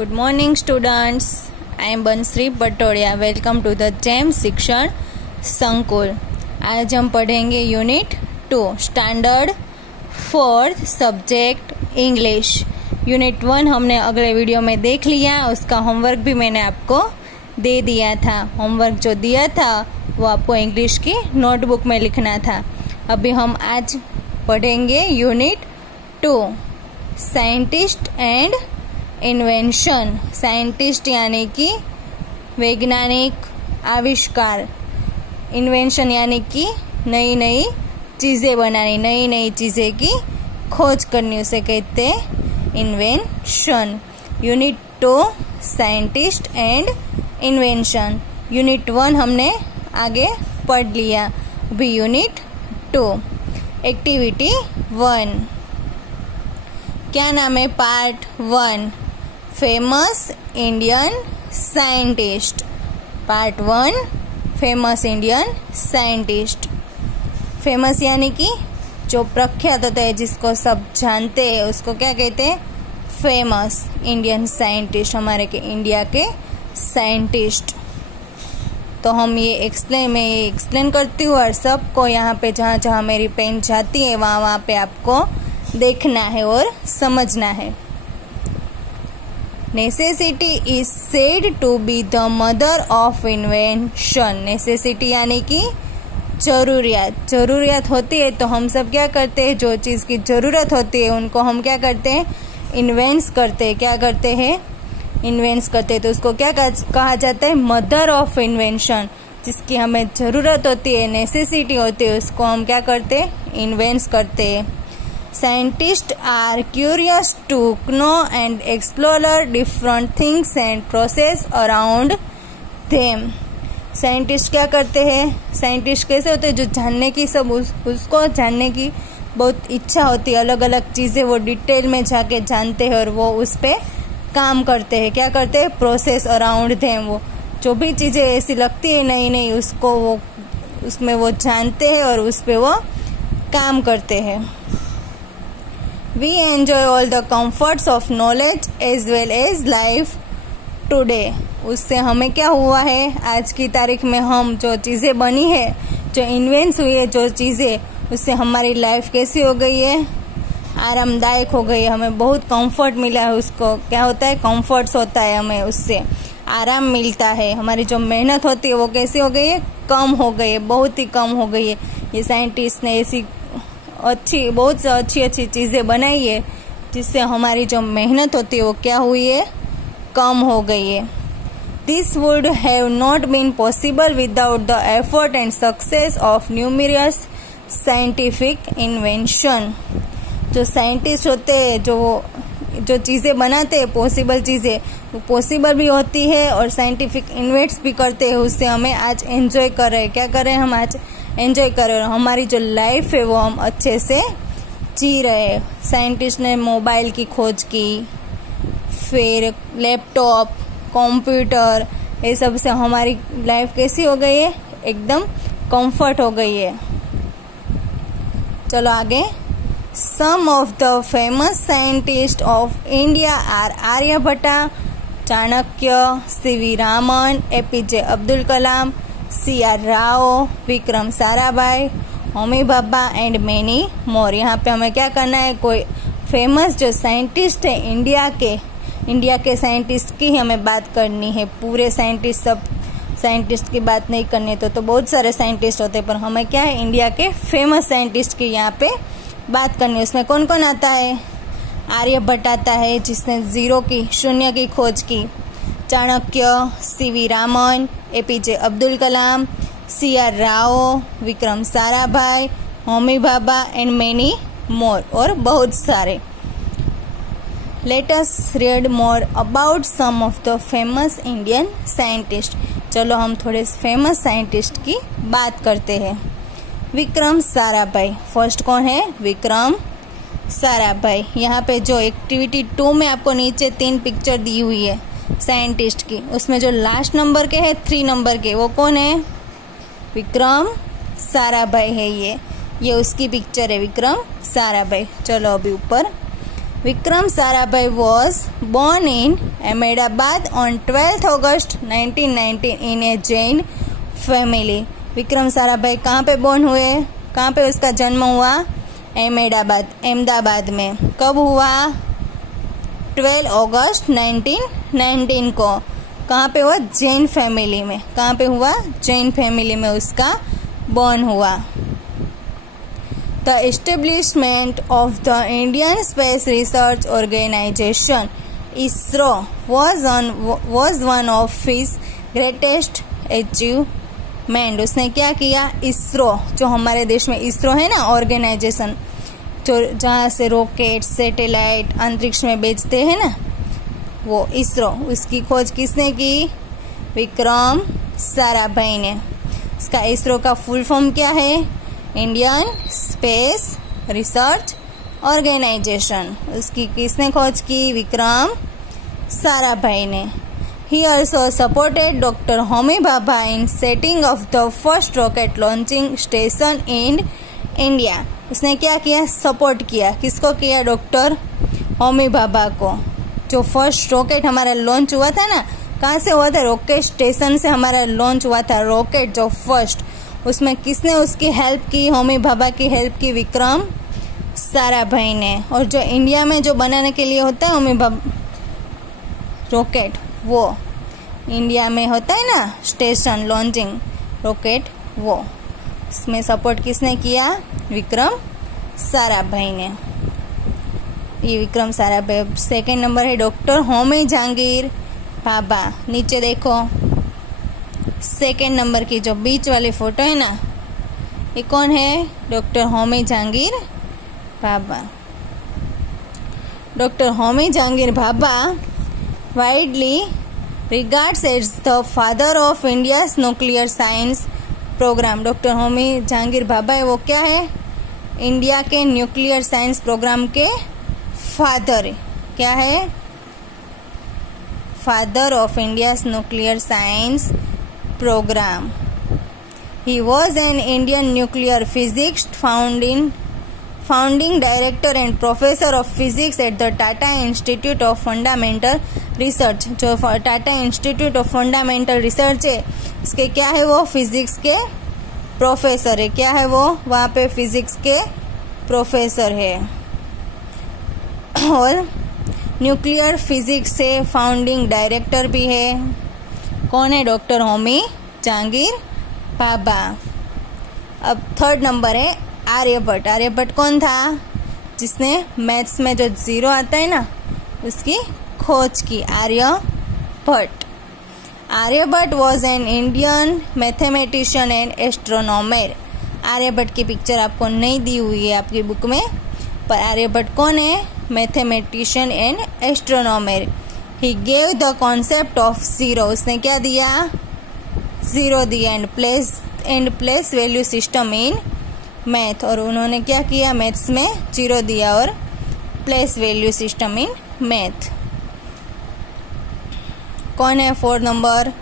Good morning students. I am Banshri Patodia. Welcome to the JEM शिक्षण संकुल। आज हम पढ़ेंगे unit 2 standard 4 subject English. Unit 1 हमने अगले वीडियो में देख लिया, उसका होमवर्क भी मैंने आपको दे दिया था। होमवर्क जो दिया था वो आपको इंग्लिश की नोटबुक में लिखना था। अभी हम आज पढ़ेंगे unit 2 scientist and invention. Scientist यानी कि वैज्ञानिक आविष्कार, इन्वेंशन यानी कि नई नई चीज़ें बनानी, नई नई चीज़ें की खोज करनी, उसे कहते हैं invention. Unit 2 scientist and invention. Unit 1 हमने आगे पढ़ लिया। अभी यूनिट 2 एक्टिविटी 1। क्या नाम है? Part 1 famous Indian scientist. Part 1 famous Indian scientist. Famous यानी कि जो प्रख्यात होता है, जिसको सब जानते हैं, उसको क्या कहते हैं? फेमस इंडियन साइंटिस्ट, हमारे के इंडिया के साइंटिस्ट। तो हम मैं एक्सप्लेन करती हूँ और सबको यहाँ पे जहाँ जहाँ मेरी पेन जाती है वहाँ पे आपको देखना है और समझना है। Necessity is said to be the mother of invention. Necessity यानी कि जरूरियात होती है, तो हम सब क्या करते हैं? जो चीज़ की जरूरत होती है उनको हम क्या करते हैं? इन्वेंट्स करते हैं। क्या करते हैं? इन्वेंट्स करते हैं। तो उसको क्या कहा जाता है? Mother of invention. जिसकी हमें जरूरत होती है, नेसेसिटी होती है, उसको हम क्या करते हैं? इन्वेंट्स करते हैं। Scientists are curious to know and explore different things and process around them. Scientist क्या करते हैं? साइंटिस्ट कैसे होते हैं? जो जानने की उसको जानने की बहुत इच्छा होती है, अलग अलग चीज़ें वो डिटेल में जाके जानते हैं और वो उस पर काम करते हैं। क्या करते हैं? Process around them. वो जो भी चीज़ें ऐसी लगती है नई नई, उसको वो उसमें वो जानते हैं और उस पर वो काम करते हैं। We enjoy all the comforts of knowledge as well as life today. उससे हमें क्या हुआ है? आज की तारीख में हम जो चीज़ें बनी है, जो इन्वेंट्स हुई है, जो चीज़ें, उससे हमारी लाइफ कैसी हो गई है? आरामदायक हो गई है। हमें बहुत कंफर्ट मिला है। उसको क्या होता है? कंफर्ट्स होता है, हमें उससे आराम मिलता है। हमारी जो मेहनत होती है वो कैसी हो गई है? कम हो गई है, बहुत ही कम हो गई है। ये साइंटिस्ट ने ऐसी बहुत अच्छी चीज़ें बनाई है जिससे हमारी जो मेहनत होती है वो क्या हुई है? कम हो गई है। This would have not been possible without the effort and success of numerous scientific invention. जो साइंटिस्ट होते हैं, जो चीज़ें बनाते हैं, पॉसिबल चीज़ें, वो पॉसिबल भी होती है और साइंटिफिक इन्वेंट्स भी करते हैं। उससे हमें आज एंजॉय कर रहे हैं। क्या कर रहे हैं? हम आज एंजॉय कर रहे हैं। हमारी जो लाइफ है वो हम अच्छे से जी रहे हैं। साइंटिस्ट ने मोबाइल की खोज की, फिर लैपटॉप, कंप्यूटर, ये सब से हमारी लाइफ कैसी हो गई है? एकदम कंफर्ट हो गई है। चलो आगे। Some of the famous scientist of India are Aryabhatta, Chanakya, CV Raman, APJ Abdul Kalam, CR Rao, Vikram Sarabhai, Homi Bhabha and many more. यहाँ पे हमें क्या करना है? कोई फेमस जो साइंटिस्ट है इंडिया के साइंटिस्ट की हमें बात करनी है। पूरे साइंटिस्ट, सब साइंटिस्ट की बात नहीं करनी। तो बहुत सारे साइंटिस्ट होते हैं, पर हमें क्या है? इंडिया के फेमस साइंटिस्ट की यहाँ पे बात करनी है। उसमें कौन कौन आता है? आर्यभट्ट आता है, जिसने शून्य की खोज की। Chanakya, CV Raman, APJ Abdul Kalam, CR Rao, Vikram Sarabhai, Homi Bhabha and many more, और बहुत सारे। Let us read more about some of the famous Indian scientist. चलो हम थोड़े फेमस साइंटिस्ट की बात करते हैं। विक्रम साराभाई फर्स्ट कौन है? विक्रम साराभाई। यहाँ पे जो एक्टिविटी 2 में आपको नीचे 3 पिक्चर दी हुई है साइंटिस्ट की, उसमें जो लास्ट नंबर के है 3 नंबर के, वो कौन है? विक्रम साराभाई है। ये उसकी पिक्चर है, विक्रम साराभाई। चलो अभी ऊपर Vikram Sarabhai was born in Ahmedabad on 12th August 1919 in a Jain family. Vikram Sarabhai कहाँ पे बोर्न हुए, कहाँ पे उसका जन्म हुआ? अहमदाबाद में। कब हुआ? 12 अगस्त 1919 को। कहाँ पे हुआ? जैन फैमिली में। कहाँ पे हुआ? जैन फैमिली में उसका बोर्न हुआ। The establishment of the Indian Space Research Organization (ISRO) was one of his greatest achievement. उसने क्या किया? इसरो, जो हमारे देश में इसरो है ना ऑर्गेनाइजेशन, जो जहाँ से रॉकेट सैटेलाइट अंतरिक्ष में भेजते हैं ना, वो इसरो, उसकी खोज किसने की? विक्रम साराभाई ने। इसका इसरो का फुल फॉर्म क्या है? Indian space research organisation. उसकी किसने खोज की? विक्रम साराभाई ने। He also supported Dr. Homi Bhabha in setting of the first rocket launching station in India. उसने क्या किया? सपोर्ट किया। किसको किया? डॉक्टर होमी भाभा को। जो फर्स्ट रॉकेट हमारा लॉन्च हुआ था ना, कहाँ से हुआ था? रॉकेट स्टेशन से हमारा लॉन्च हुआ था रॉकेट, जो फर्स्ट, उसमें किसने उसकी हेल्प की? होमी भाभा की हेल्प की विक्रम साराभाई ने। और जो इंडिया में जो बनाने के लिए होता है होमी भाभा रॉकेट, वो इंडिया में होता है ना स्टेशन लॉन्चिंग रॉकेट, वो इसमें सपोर्ट किसने किया? विक्रम साराभाई ने। ये विक्रम साराभाई। सेकंड नंबर है डॉक्टर होमी जहांगीर भाभा। नीचे देखो सेकंड नंबर की जो बीच वाली फोटो है ना, ये कौन है? Doctor Homi Jahangir Bhabha. Doctor Homi Jahangir Bhabha widely regards as the father of India's nuclear science program. Doctor Homi Jahangir Bhabha है, वो क्या है? इंडिया के न्यूक्लियर साइंस प्रोग्राम के फादर। क्या है? Father of India's nuclear science program. He was an Indian nuclear physics founding director and professor of physics at the Tata Institute of Fundamental Research. जो Tata institute of fundamental research है, इसके क्या है? वो physics के professor है। क्या है वो? वहाँ पे फिजिक्स के प्रोफेसर है। और न्यूक्लियर फिजिक्स से फाउंडिंग डायरेक्टर भी है। कौन है? डॉक्टर होमी जहांगीर भाभा। अब थर्ड नंबर है आर्यभट्ट। आर्यभट्ट कौन था? जिसने मैथ्स में जो जीरो आता है ना, उसकी खोज की। Aryabhata. Aryabhata was an Indian mathematician and astronomer. Aryabhata की पिक्चर आपको नहीं दी हुई है आपकी बुक में, पर आर्यभट्ट कौन है? Mathematician and astronomer. He gave the concept of zero. उसने क्या दिया? जीरो दिया। And place value system in math. और उन्होंने क्या किया? मैथ्स में जीरो दिया और place value system in math. कौन है? Fourth number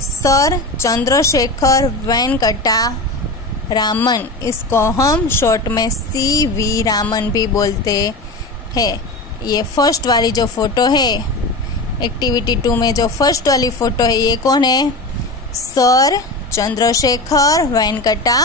sir Chandrasekhara Venkata Raman. इसको हम शॉर्ट में CV रामन भी बोलते हैं। ये फर्स्ट वाली जो फोटो है एक्टिविटी 2 में, जो फर्स्ट वाली फोटो है, ये कौन है? सर चंद्रशेखर वेंकटा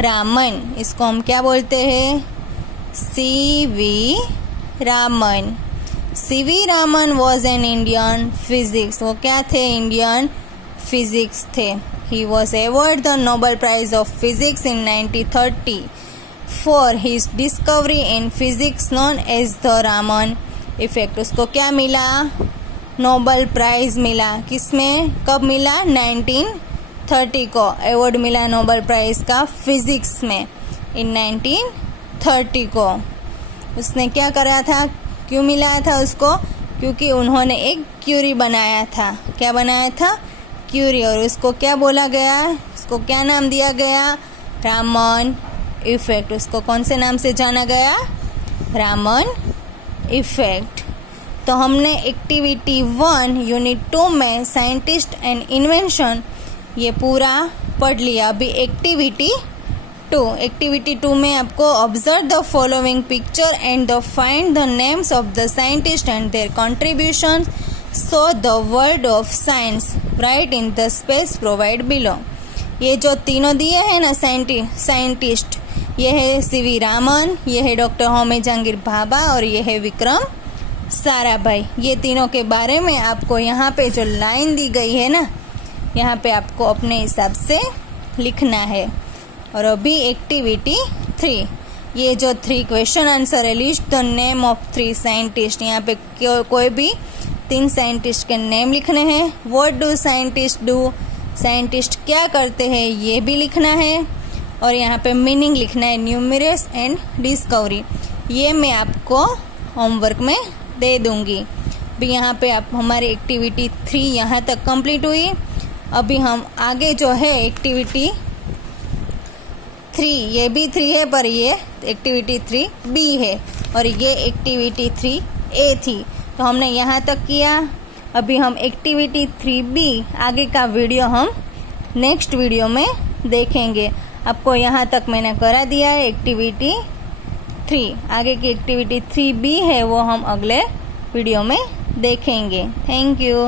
रामन। इसको हम क्या बोलते हैं? CV Raman. CV Raman was an Indian physics. वो क्या थे? इंडियन फिजिक्स थे। He was awarded the Nobel prize of physics in 1930 for his discovery in physics known as the Raman effect. उसको क्या मिला? नोबेल प्राइज मिला। किसमें? कब मिला? 1930 को अवार्ड मिला नोबेल प्राइज का फिजिक्स में, इन 1930 को। उसने क्या करा था? क्यों मिला था उसको? क्योंकि उन्होंने एक क्यूरी बनाया था। क्या बनाया था? क्यूरी। और उसको क्या बोला गया? उसको क्या नाम दिया गया? रामन इफेक्ट। उसको कौन से नाम से जाना गया? रामन इफेक्ट। तो हमने एक्टिविटी 1 यूनिट 2 में साइंटिस्ट एंड इन्वेंशन ये पूरा पढ़ लिया। अभी एक्टिविटी 2 एक्टिविटी 2 में आपको observe the following picture and the find the names of the scientist and their contribution so the world of science right in the space provide below. ये जो तीनों दिए हैं ना साइंटिस्ट, ये है सीवी रामन, ये है डॉक्टर होमी जहांगीर भाभा और ये है विक्रम साराभाई। ये तीनों के बारे में आपको यहाँ पे जो लाइन दी गई है ना, यहाँ पे आपको अपने हिसाब से लिखना है। और अभी एक्टिविटी 3, ये जो 3 क्वेश्चन आंसर है, list the name of 3 scientist. यहाँ पे कोई भी 3 साइंटिस्ट के नेम लिखने हैं। What do scientist do, scientist क्या करते हैं ये भी लिखना है। और यहाँ पे मीनिंग लिखना है, न्यूमेरस एंड डिस्कवरी। ये मैं आपको होमवर्क में दे दूंगी। अभी यहाँ पे आप हमारी एक्टिविटी 3 यहाँ तक कंप्लीट हुई। अभी हम आगे जो है एक्टिविटी 3, ये भी 3 है पर ये एक्टिविटी 3B है और ये एक्टिविटी 3A थी, तो हमने यहाँ तक किया। अभी हम एक्टिविटी 3B आगे का वीडियो हम नेक्स्ट वीडियो में देखेंगे। आपको यहाँ तक मैंने करा दिया है एक्टिविटी 3। आगे की एक्टिविटी 3B है वो हम अगले वीडियो में देखेंगे। Thank you.